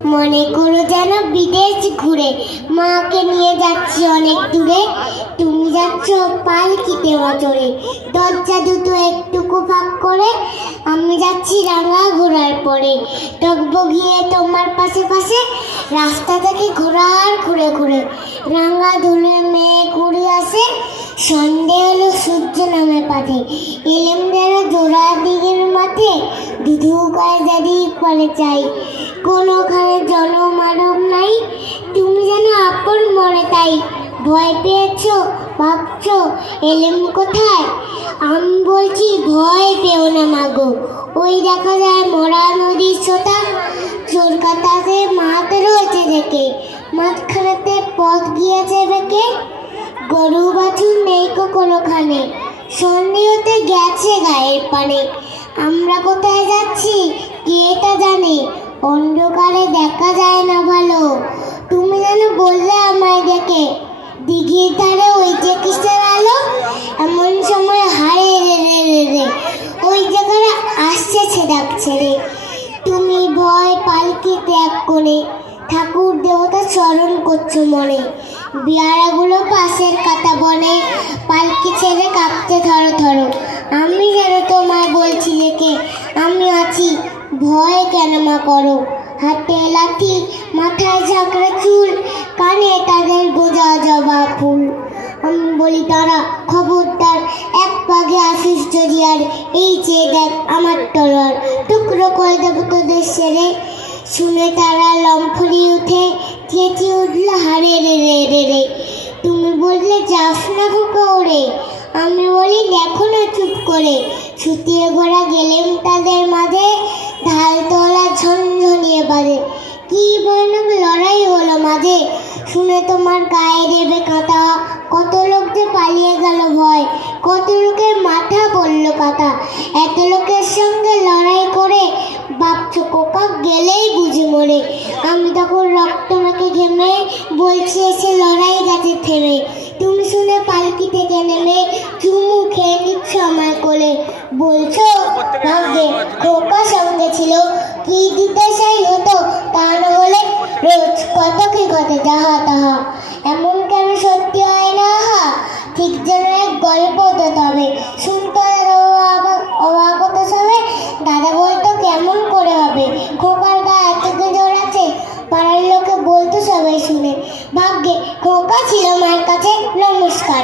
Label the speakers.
Speaker 1: মনে করো যেন বিদেশ ঘুরে মাকে নিয়ে যাচ্ছি অনেক দূরে। তুমি যাচ্ছ পালকিতে চড়ে দরজা দুটো একটুকু ফাঁক করে, আমি যাচ্ছি রাঙা ঘোড়ার পরে। টকবগিয়ে তোমার পাশে পাশে, রাস্তা থেকে ঘোরার ঘুরে ঘুরে। রাঙা ধুলে মেয়ে ঘুরে আসে, সন্ধে হলো সূর্য নামে পাথে এলেম যেন জোড়া দিকের মাঠে দুধু দাদি করে চাই। কোনোখানে জনমানব নাই, তুমি যেন আপন মনে তাই। ভয় পেয়েছ, ভাবছ, এলেম কোথায়? আমি বলছি, ভয় পেও না মাগো। ওই দেখা যায় মরা নদীর সোতা কাটাতে মাঠ রয়েছে দেখে মাঝখানেতে পথ গিয়েছে বেঁকে। গরু বাছুর নেই কোনোখানে। সন্দেহতে গেছে গায়ের পানে। আমরা কোথায় যাচ্ছি? কে এটা জানে? অন্ধকারে দেখা যায় না ভালো। তুমি যেন বললে আমায় দেখে। দিঘির ধারে ওই যে কিসের আলো, এমন সময় হারে রে রে রে রে। ওই জায়গাটা আসছে ডাকছে রে তুমি ভয়, পালকি ত্যাগ করে ঠাকুর দেবতা স্মরণ করছ মনে। বিয়ারাগুলো পাশের কাটা বনে পালকি ছেড়ে কাঁপতে ধরো ধরো। আমি যেন তোমায় বলছি লেকে আমি আছি। ভয় কেন মা করো? হাতে লাঠি, মাথায় ঝাঁকড়া চুল, কানে তাদের গোজা জবা ফুল। আমি বলি, তারা খবরদার, এক পাগে আসিস যদি আর এই চেয়ে দেখ আমার তলোয়ার। টুকরো করে দেবো তোদের সেরে। শুনে তারা লম্ফরি উঠে, চেঁচিয়ে উঠল, হারে রে রে রে রে, তুমি বললে যাস না খোকা ওরে আমি বলি, দেখো না চুপ করে ছুটিয়ে গোড়া গেলেম তাদের মাঝে তোমার গায়ে দেবে কাঁটা। কত লোক যে পালিয়ে গেল ভয়। কত লোকের মাথা পড়ল কাটা। এত লোকের সঙ্গে লড়াই করে ভাবছ, কোকা গেলেই বুঝি মরে। আমি তখন রক্ত নাকে ঘেমে বলছি, এসে লড়াই গেছে, থেমে। তুমি শুনে পালকি থেকে নেমে চুমু খেয়ে নিচ্ছ আমার কোলে। বলছো, ভাগ্যে খোকা সঙ্গে ছিল। কি দিতে হতো, তা না এক গল্প হতে হবে শুনতে অবাক হতে হবে দাদা বলতো, কেমন করে হবে? খোকার গা এত কি জোর আছে? পাড়ার লোকে বলতো সবাই শুনে। ভাগ্যে, খোকা ছিল মায়ের কাছে নমস্কার।